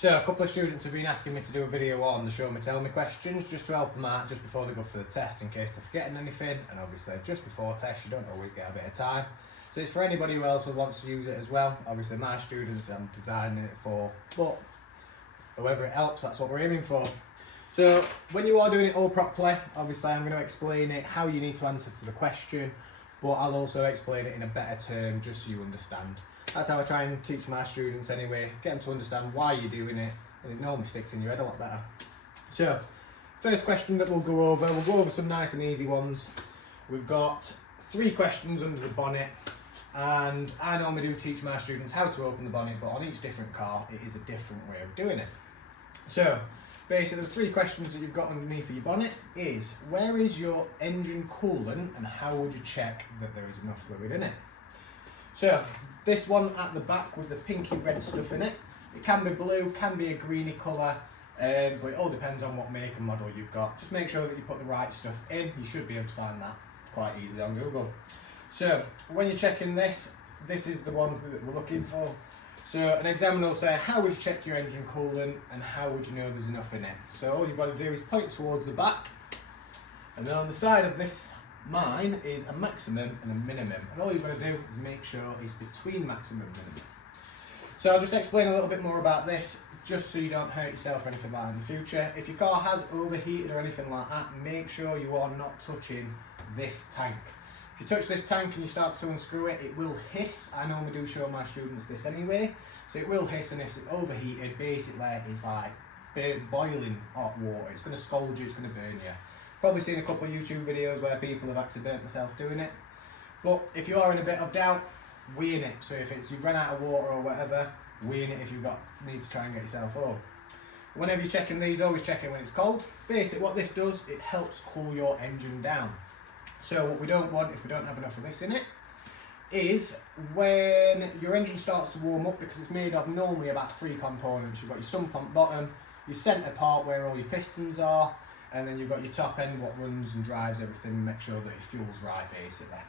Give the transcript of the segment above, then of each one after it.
So a couple of students have been asking me to do a video on the show me tell me questions just to help them out just before they go for the test in case they're forgetting anything, and obviously just before test you don't always get a bit of time. So it's for anybody who else wants to use it as well. Obviously my students I'm designing it for, but whoever it helps, that's what we're aiming for. So when you are doing it all properly, obviously I'm going to explain it how you need to answer to the question, but I'll also explain it in a better term just so you understand. That's how I try and teach my students anyway, get them to understand why you're doing it, and it normally sticks in your head a lot better. So, first question that we'll go over some nice and easy ones. We've got 3 questions under the bonnet, and I normally do teach my students how to open the bonnet, but on each different car it is a different way of doing it. So, basically the 3 questions that you've got underneath of your bonnet is, where is your engine coolant and how would you check that there is enough fluid in it? So, this one at the back with the pinky red stuff in it, it can be blue, can be a greeny colour, but it all depends on what make and model you've got. Just make sure that you put the right stuff in, you should be able to find that quite easily on Google. So, when you're checking this, this is the one that we're looking for. So, an examiner will say, how would you check your engine coolant and how would you know there's enough in it? So, all you've got to do is point towards the back, and then on the side of this, mine is a maximum and a minimum, and all you've got to do is make sure it's between maximum and minimum. So I'll just explain a little bit more about this, just so you don't hurt yourself or anything like that in the future. If your car has overheated or anything like that, make sure you are not touching this tank. If you touch this tank and you start to unscrew it, it will hiss. I normally do show my students this anyway, so it will hiss, and if it's overheated, basically it's like boiling hot water. It's going to scald you, it's going to burn you. Probably seen a couple of YouTube videos where people have actually burnt themselves doing it. But if you are in a bit of doubt, wean it. So if it's you've run out of water or whatever, wean it if you've need to try and get yourself home. Whenever you're checking these, always check it when it's cold. Basically what this does, it helps cool your engine down. So what we don't want, if we don't have enough of this in it, is when your engine starts to warm up, because it's made of normally about 3 components. You've got your sump on bottom, your centre part where all your pistons are, and then you've got your top end, what runs and drives everything, and make sure that your fuel's right, basically.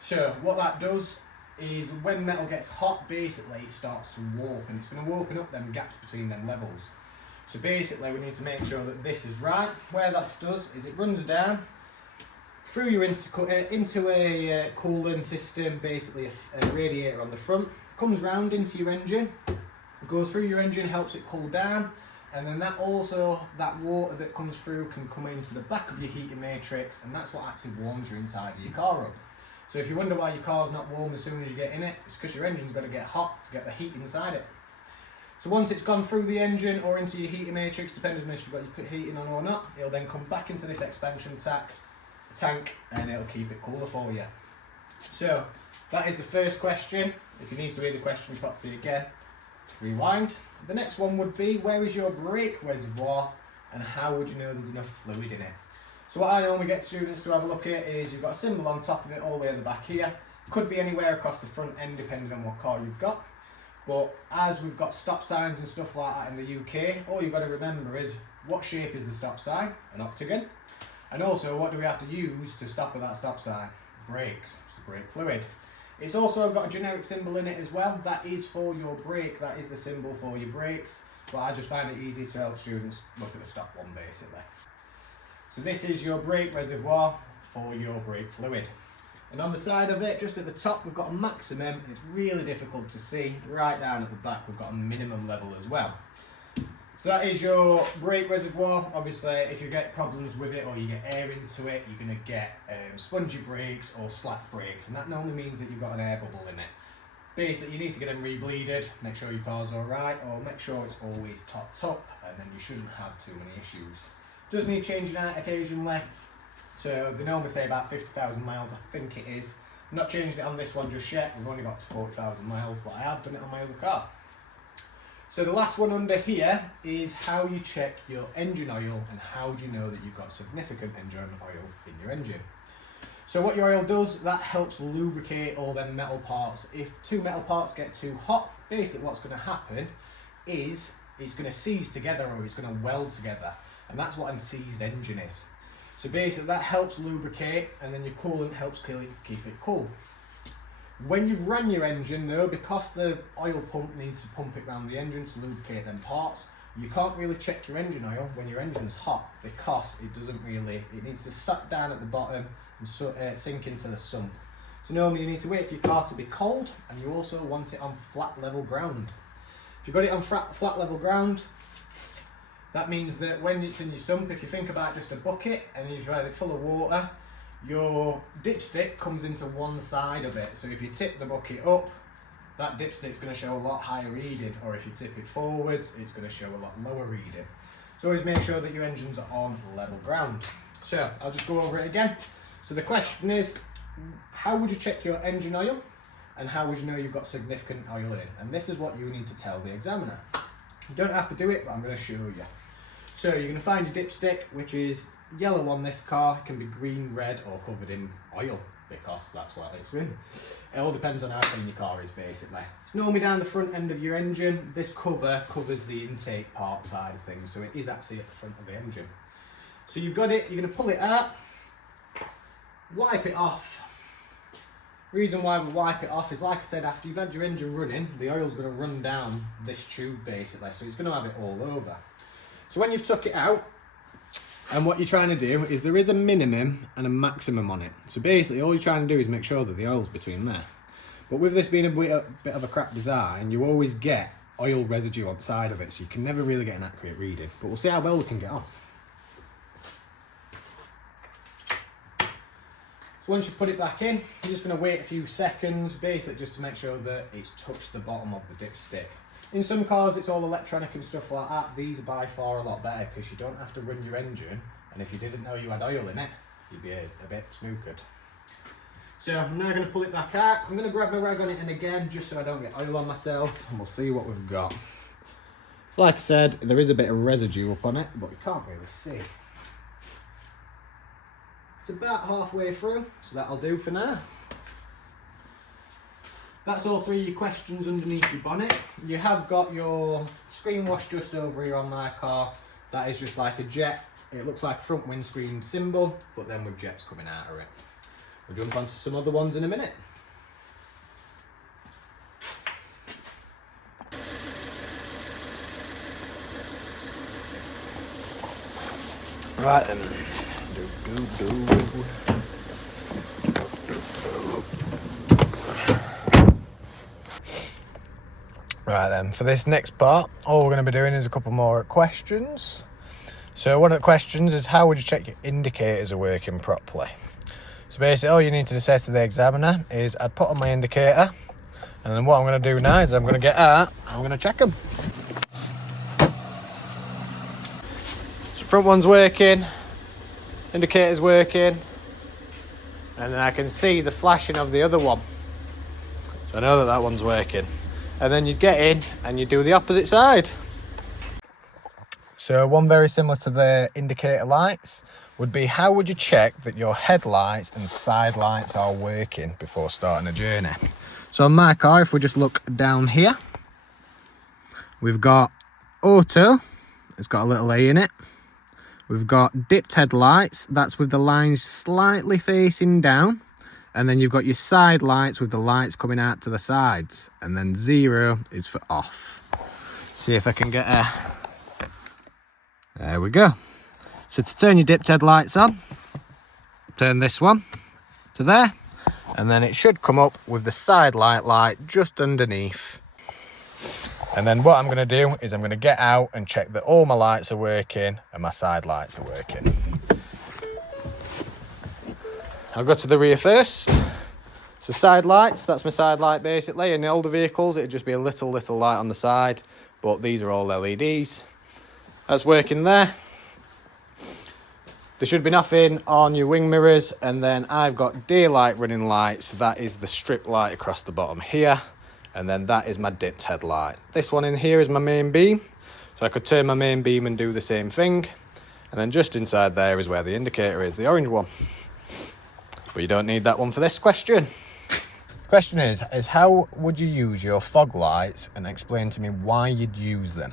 So what that does is when metal gets hot, basically it starts to warp, and it's going to open up them gaps between them levels. So basically we need to make sure that this is right. Where that does is it runs down through your into a coolant system, basically a radiator on the front, comes round into your engine, goes through your engine, helps it cool down. And then that water that comes through can come into the back of your heating matrix, and that's what actually warms your inside of your car up. So if you wonder why your car's not warm as soon as you get in it, it's because your engine's got to get hot to get the heat inside it. So once it's gone through the engine or into your heating matrix, depending on if you've got your heating on or not, it'll then come back into this expansion tank and it'll keep it cooler for you. So that is the first question. If you need to read the question properly again, rewind. The next one would be, where is your brake reservoir and how would you know there's enough fluid in it? So what I normally get students to have a look at is you've got a symbol on top of it all the way at the back here. Could be anywhere across the front end depending on what car you've got. But as we've got stop signs and stuff like that in the UK, all you've got to remember is what shape is the stop sign, an octagon. And also what do we have to use to stop at that stop sign? Brakes, so brake fluid. It's also got a generic symbol in it as well. That is for your brake, that is the symbol for your brakes. But I just find it easy to help students look at the stop one basically. So this is your brake reservoir for your brake fluid. And on the side of it, just at the top, we've got a maximum, and it's really difficult to see. Right down at the back, we've got a minimum level as well. So that is your brake reservoir. Obviously, if you get problems with it or you get air into it, you're going to get spongy brakes or slack brakes, and that normally means that you've got an air bubble in it. Basically, you need to get them rebleeded, make sure your car's alright, or make sure it's always topped up, and then you shouldn't have too many issues. Does need changing out occasionally, so they normally say about 50,000 miles, I think it is. I'm not changing it on this one just yet, we've only got to 40,000 miles, but I have done it on my other car. So the last one under here is how you check your engine oil and how do you know that you've got significant engine oil in your engine. So what your oil does, that helps lubricate all them metal parts. If 2 metal parts get too hot, basically what's going to happen is it's going to seize together or it's going to weld together, and that's what a seized engine is. So basically that helps lubricate, and then your coolant helps keep it cool. When you've run your engine though, because the oil pump needs to pump it around the engine to lubricate them parts, you can't really check your engine oil when your engine's hot, because it needs to sit down at the bottom and sink into the sump. So normally you need to wait for your car to be cold, and you also want it on flat level ground. If you've got it on flat level ground, that means that when it's in your sump, if you think about just a bucket and you've had it full of water, your dipstick comes into one side of it. So if you tip the bucket up, that dipstick's going to show a lot higher reading, or if you tip it forwards, it's going to show a lot lower reading. So always make sure that your engines are on level ground. So I'll just go over it again. So the question is, how would you check your engine oil, and how would you know you've got significant oil in? And this is what you need to tell the examiner. You don't have to do it, but I'm going to show you. So you're going to find your dipstick, which is yellow on this car. It can be green, red, or covered in oil, because that's what it's in. It all depends on how clean your car is, basically. It's normally down the front end of your engine. This cover covers the intake part side of things, so it is actually at the front of the engine. So you've got it, you're going to pull it out, wipe it off. The reason why we wipe it off is, like I said, after you've had your engine running, the oil's going to run down this tube, basically, so it's going to have it all over. So when you've took it out, and what you're trying to do is, there is a minimum and a maximum on it. So basically all you're trying to do is make sure that the oil's between there. But with this being a bit of a crap design, you always get oil residue on the side of it, so you can never really get an accurate reading. But we'll see how well we can get on. So once you put it back in, you're just going to wait a few seconds, basically just to make sure that it's touched the bottom of the dipstick. In some cars it's all electronic and stuff like that. These are by far a lot better, because you don't have to run your engine, and if you didn't know you had oil in it, you'd be a bit snookered. So I'm now going to pull it back out. I'm going to grab my rag on it and again, just so I don't get oil on myself, and we'll see what we've got. So like I said, there is a bit of residue up on it, but you can't really see. It's about halfway through, so that'll do for now. That's all three of your questions underneath your bonnet. You have got your screen wash just over here on my car. That is just like a jet. It looks like a front windscreen symbol, but then with jets coming out of it. We'll jump onto some other ones in a minute. Right then. Right then, for this next part, all we're going to be doing is a couple more questions. So one of the questions is, how would you check your indicators are working properly? So basically all you need to say to the examiner is, I'd put on my indicator, and then what I'm going to do now is I'm going to get out, I'm going to check them. So front one's working, indicator's working, and then I can see the flashing of the other one. So I know that that one's working. And then you'd get in and you do the opposite side. So one very similar to the indicator lights would be, how would you check that your headlights and side lights are working before starting a journey? So on my car, if we just look down here, we've got auto, it's got a little A in it. We've got dipped headlights, that's with the lines slightly facing down. And then you've got your side lights with the lights coming out to the sides. And then 0 is for off. See if I can get a... There we go. So to turn your dipped headlights on, turn this one to there. And then it should come up with the side light just underneath. And then what I'm going to do is I'm going to get out and check that all my lights are working and my side lights are working. I'll go to the rear first. So side lights, that's my side light basically. In the older vehicles, it'd just be a little light on the side, but these are all LEDs. That's working there. There should be nothing on your wing mirrors, and then I've got daylight running lights. That is the strip light across the bottom here, and then that is my dipped headlight. This one in here is my main beam, so I could turn my main beam and do the same thing. And then just inside there is where the indicator is, the orange one. But you don't need that one for this question. The question is how would you use your fog lights, and explain to me why you'd use them.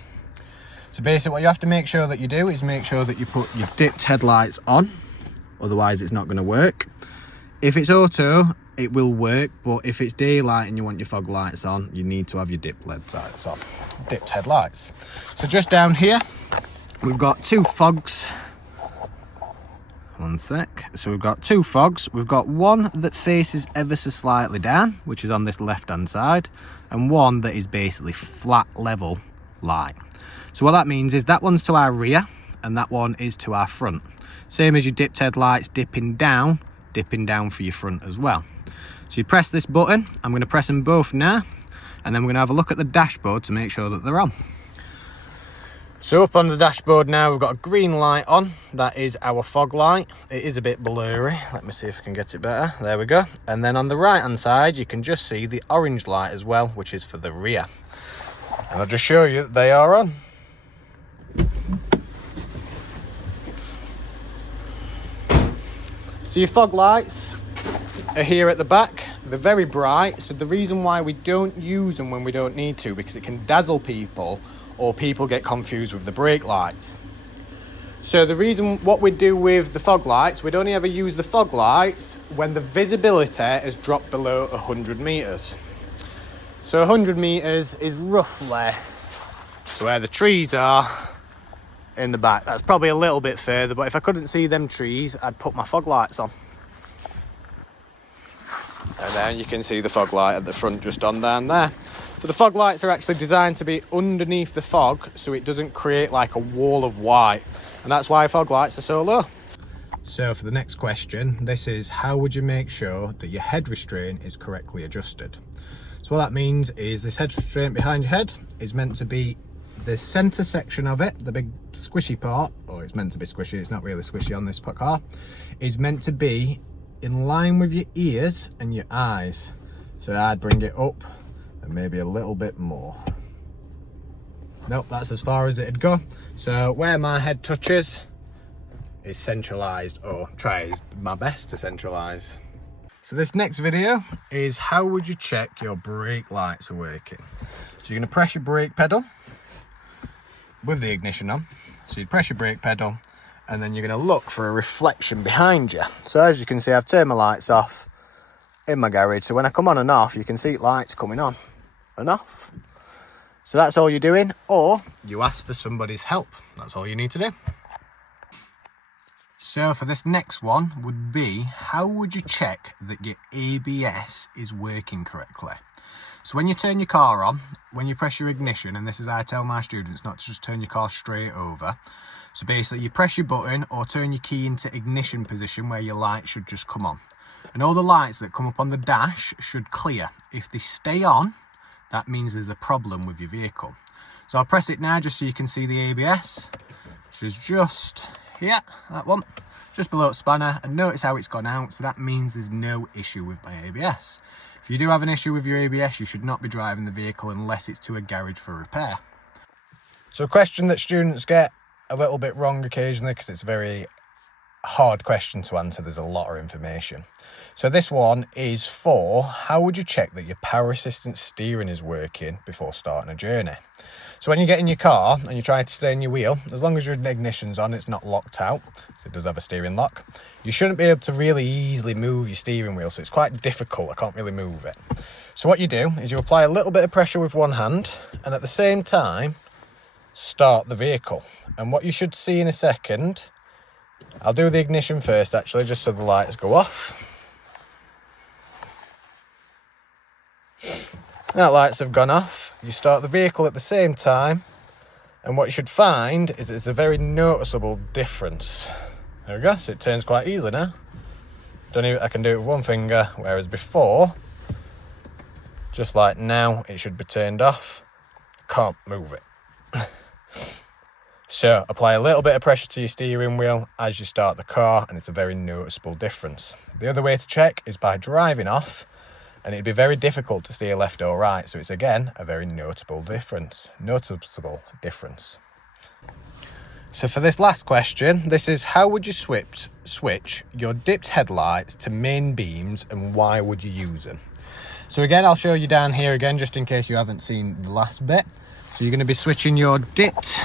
So basically what you have to make sure that you do is make sure that you put your dipped headlights on, otherwise it's not going to work. If it's auto, it will work, but if it's daylight and you want your fog lights on, you need to have your dipped lights on, dipped headlights. So just down here, we've got two fogs. One sec. So we've got two fogs. We've got one that faces ever so slightly down, which is on this left-hand side, and one that is basically flat level light. So what that means is that one's to our rear and that one is to our front. Same as your dipped headlights, dipping down for your front as well. So you press this button. I'm going to press them both now, and then we're going to have a look at the dashboard to make sure that they're on. So up on the dashboard now, we've got a green light on. That is our fog light. It is a bit blurry. Let me see if I can get it better. There we go. And then on the right hand side, you can just see the orange light as well, which is for the rear. And I'll just show you that they are on. So your fog lights are here at the back. They're very bright. So the reason why we don't use them when we don't need to, because it can dazzle people, or people get confused with the brake lights. So the reason what we do with the fog lights, we'd only ever use the fog lights when the visibility has dropped below 100 meters. So 100 meters is roughly to where the trees are in the back. That's probably a little bit further, but if I couldn't see them trees, I'd put my fog lights on. And then you can see the fog light at the front just on down there. So the fog lights are actually designed to be underneath the fog, so it doesn't create like a wall of white. And that's why fog lights are so low. So for the next question, this is how would you make sure that your head restraint is correctly adjusted? So what that means is this head restraint behind your head is meant to be the center section of it, the big squishy part, or it's meant to be squishy, it's not really squishy on this car, is meant to be in line with your ears and your eyes. So I'd bring it up and maybe a little bit more. Nope, that's as far as it'd go. So where my head touches is centralized, or tries my best to centralize. So this next video is how would you check your brake lights are working. So you're going to press your brake pedal with the ignition on. So you press your brake pedal and then you're going to look for a reflection behind you. So as you can see, I've turned my lights off in my garage, so when I come on and off, you can see lights coming on and off. So that's all you're doing, or you ask for somebody's help. That's all you need to do. So for this next one would be, how would you check that your ABS is working correctly? So when you turn your car on, when you press your ignition, and this is how I tell my students not to just turn your car straight over. So basically you press your button or turn your key into ignition position where your light should just come on. And all the lights that come up on the dash should clear. If they stay on, that means there's a problem with your vehicle. So I'll press it now just so you can see the ABS, which is just here, that one, just below the spanner, and notice how it's gone out. So that means there's no issue with my ABS. If you do have an issue with your ABS, you should not be driving the vehicle unless it's to a garage for repair. So a question that students get a little bit wrong occasionally, because it's a very hard question to answer, there's a lot of information. So this one is for how would you check that your power assistant steering is working before starting a journey. So when you get in your car and you're trying to stay in your wheel, as long as your ignition's on, it's not locked out, so it does have a steering lock, you shouldn't be able to really easily move your steering wheel, so it's quite difficult. I can't really move it. So what you do is you apply a little bit of pressure with one hand and at the same time start the vehicle. And what you should see in a second, I'll do the ignition first actually, just so the lights go off. Now lights have gone off, you start the vehicle at the same time, and what you should find is it's a very noticeable difference. There we go, so it turns quite easily now. I can do it with one finger, whereas before, just like now, it should be turned off. Can't move it. So apply a little bit of pressure to your steering wheel as you start the car, and it's a very noticeable difference. The other way to check is by driving off, and it'd be very difficult to steer left or right. So it's again a very noticeable difference. So for this last question, this is how would you switch your dipped headlights to main beams, and why would you use them? So again, I'll show you down here again, just in case you haven't seen the last bit. So you're going to be switching your dipped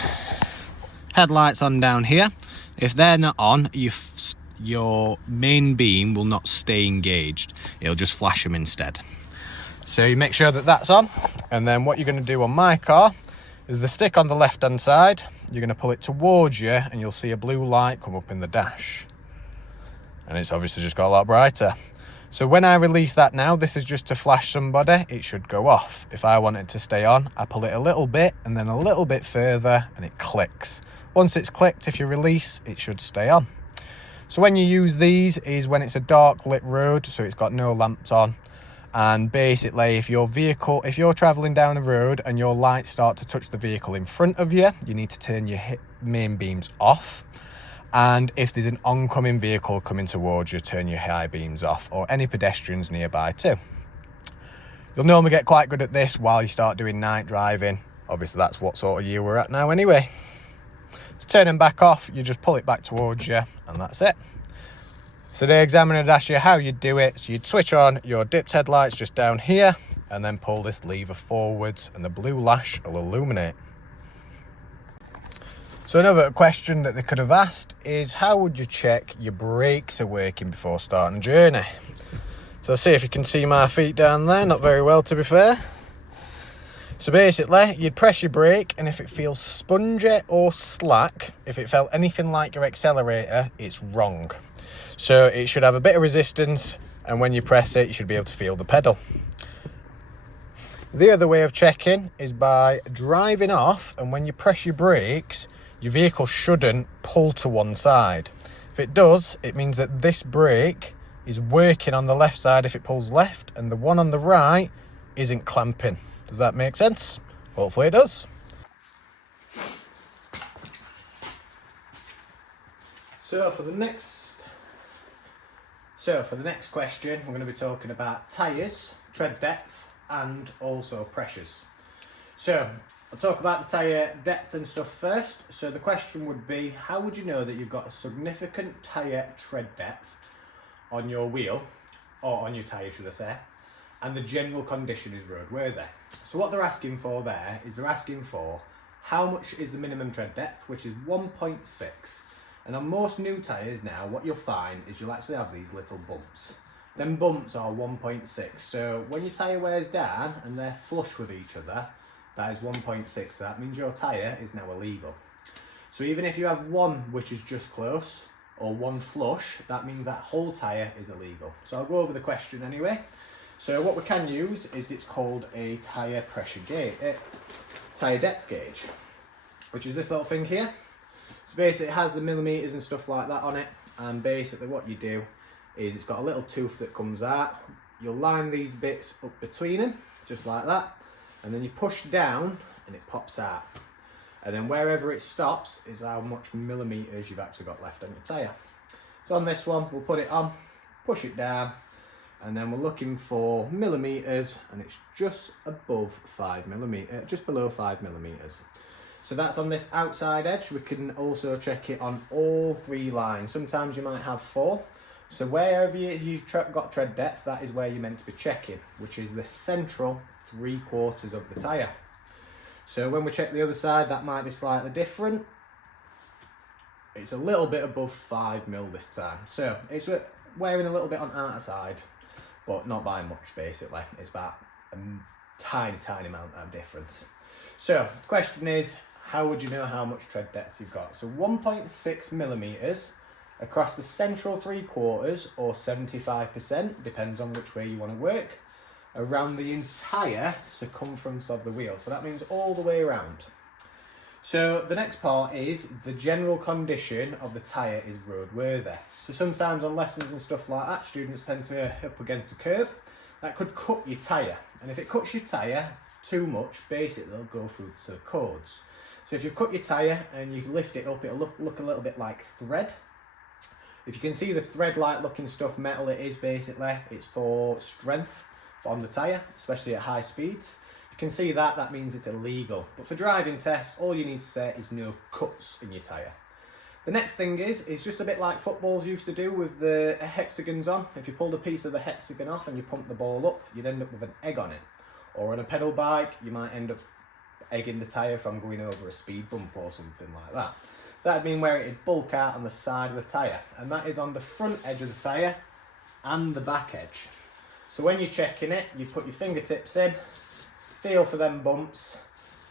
headlights on down here. If they're not on, you your main beam will not stay engaged. It'll just flash them instead. So you make sure that that's on, and then what you're going to do on my car is the stick on the left hand side, you're going to pull it towards you and you'll see a blue light come up in the dash. And it's obviously just got a lot brighter. So when I release that now, this is just to flash somebody, it should go off. If I want it to stay on, I pull it a little bit and then a little bit further and it clicks. Once it's clicked, if you release, it should stay on. So when you use these is when it's a dark lit road, so it's got no lamps on. And basically, if you're traveling down a road and your lights start to touch the vehicle in front of you, you need to turn your main beams off. And if there's an oncoming vehicle coming towards you, turn your high beams off, or any pedestrians nearby too. You'll normally get quite good at this while you start doing night driving. Obviously, that's what sort of year we're at now anyway. To turn them back off, you just pull it back towards you, and that's it. So the examiner would ask you how you'd do it. So you'd switch on your dipped headlights just down here, and then pull this lever forwards, and the blue lash will illuminate. So another question that they could have asked is, how would you check your brakes are working before starting a journey? So see if you can see my feet down there, not very well to be fair. So basically, you'd press your brake, and if it feels spongy or slack, if it felt anything like your accelerator, it's wrong. So it should have a bit of resistance, and when you press it, you should be able to feel the pedal. The other way of checking is by driving off, and when you press your brakes, your vehicle shouldn't pull to one side. If it does, it means that this brake is working on the left side if it pulls left, and the one on the right isn't clamping. Does that make sense? Hopefully it does. So for the next question, we're going to be talking about tyres, tread depth, and also pressures. So I'll talk about the tyre depth and stuff first. So the question would be, how would you know that you've got a significant tyre tread depth on your wheel, or on your tyre should I say, and the general condition is roadworthy? So what they're asking for there is they're asking for how much is the minimum tread depth, which is 1.6. And on most new tyres now, what you'll find is you'll actually have these little bumps. Them bumps are 1.6. So when your tyre wears down and they're flush with each other, that is 1.6. So that means your tyre is now illegal. So even if you have one which is just close, or one flush, that means that whole tyre is illegal. So I'll go over the question anyway. So what we can use is, it's called a tyre pressure gauge, tyre depth gauge, which is this little thing here. So basically it has the millimetres and stuff like that on it, and basically what you do is it's got a little tooth that comes out. You'll line these bits up between them, just like that, and then you push down and it pops out. And then wherever it stops is how much millimetres you've actually got left on your tyre. So on this one, we'll put it on, push it down, and then we're looking for millimetres, and it's just above 5 millimetres, just below 5 millimetres. So that's on this outside edge. We can also check it on all 3 lines. Sometimes you might have 4. So wherever you've got tread depth, that is where you're meant to be checking, which is the central 3/4 of the tyre. So when we check the other side, that might be slightly different. It's a little bit above 5 mil this time. So it's wearing a little bit on our side, but not by much basically. It's about a tiny amount of difference. So the question is, how would you know how much tread depth you've got? So 1.6 millimetres across the central 3/4, or 75%, depends on which way you want to work, around the entire circumference of the wheel. So that means all the way around. So the next part is the general condition of the tyre is roadworthy. So sometimes on lessons and stuff like that, students tend to be up against a curve. That could cut your tyre. And if it cuts your tyre too much, basically they'll go through the cords. So if you cut your tyre and you lift it up, it'll look a little bit like thread. If you can see the thread-like looking stuff, metal it is basically, it's for strength on the tyre, especially at high speeds. You can see that, that means it's illegal. But for driving tests, all you need to say is no cuts in your tyre. The next thing is, it's just a bit like footballs used to do with the hexagons on. If you pulled a piece of the hexagon off and you pumped the ball up, you'd end up with an egg on it. Or on a pedal bike, you might end up egging the tyre from going over a speed bump or something like that. So that'd mean where it'd bulk out on the side of the tyre, and that is on the front edge of the tyre and the back edge. So when you're checking it, you put your fingertips in, feel for them bumps,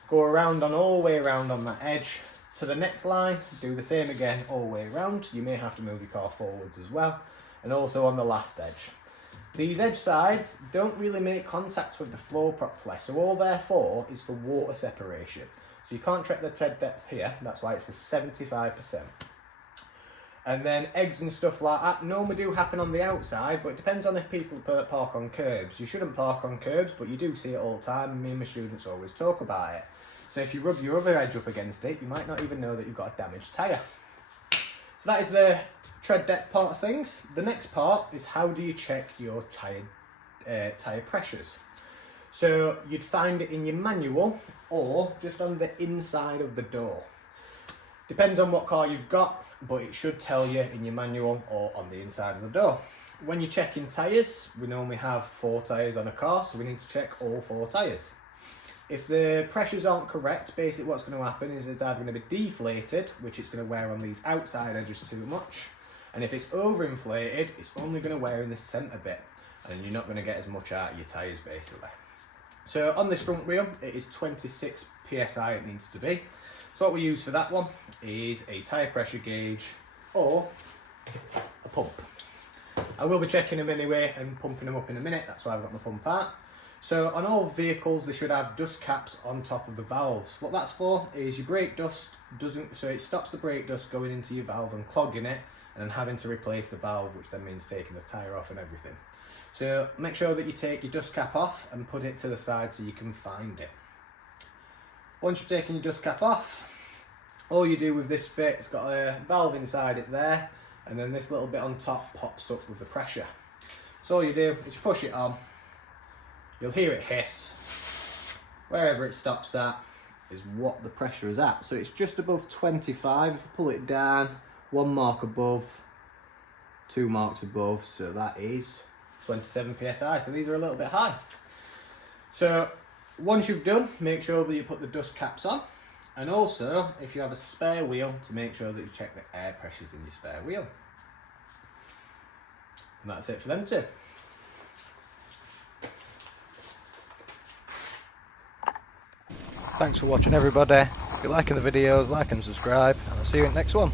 go around on all the way around on that edge to the next line, do the same again all the way around. You may have to move your car forwards as well, and also on the last edge. These edge sides don't really make contact with the floor properly, so all they're for is for water separation. So you can't check the tread depth here, that's why it's a 75%. And then eggs and stuff like that normally do happen on the outside, but it depends on if people park on curbs. You shouldn't park on curbs, but you do see it all the time, and me and my students always talk about it. So if you rub your other edge up against it, you might not even know that you've got a damaged tyre. So that is the tread depth part of things. The next part is how do you check your tyre pressures. So you'd find it in your manual or just on the inside of the door. Depends on what car you've got, but it should tell you in your manual or on the inside of the door. When you're checking tyres, we normally have 4 tyres on a car, so we need to check all 4 tyres. If the pressures aren't correct, basically what's going to happen is it's either going to be deflated, which it's going to wear on these outside edges too much, and if it's overinflated, it's only going to wear in the centre bit, and you're not going to get as much out of your tyres basically. So on this front wheel, it is 26 PSI it needs to be. So what we use for that one is a tyre pressure gauge or a pump. I will be checking them anyway and pumping them up in a minute, that's why I've got my pump out. So on all vehicles they should have dust caps on top of the valves. What that's for is your brake dust so it stops the brake dust going into your valve and clogging it and then having to replace the valve, which then means taking the tyre off and everything. So make sure that you take your dust cap off and put it to the side so you can find it. Once you've taken your dust cap off, all you do with this bit, it's got a valve inside it there, and then this little bit on top pops up with the pressure. So all you do is you push it on, you'll hear it hiss. Wherever it stops at is what the pressure is at. So it's just above 25. If I pull it down, 1 mark above, 2 marks above, so that is 27 PSI. So these are a little bit high. So once you've done, make sure that you put the dust caps on, and also if you have a spare wheel, to make sure that you check the air pressures in your spare wheel. And that's it for them two. Thanks for watching everybody. If you're liking the videos, like and subscribe, and I'll see you in the next one.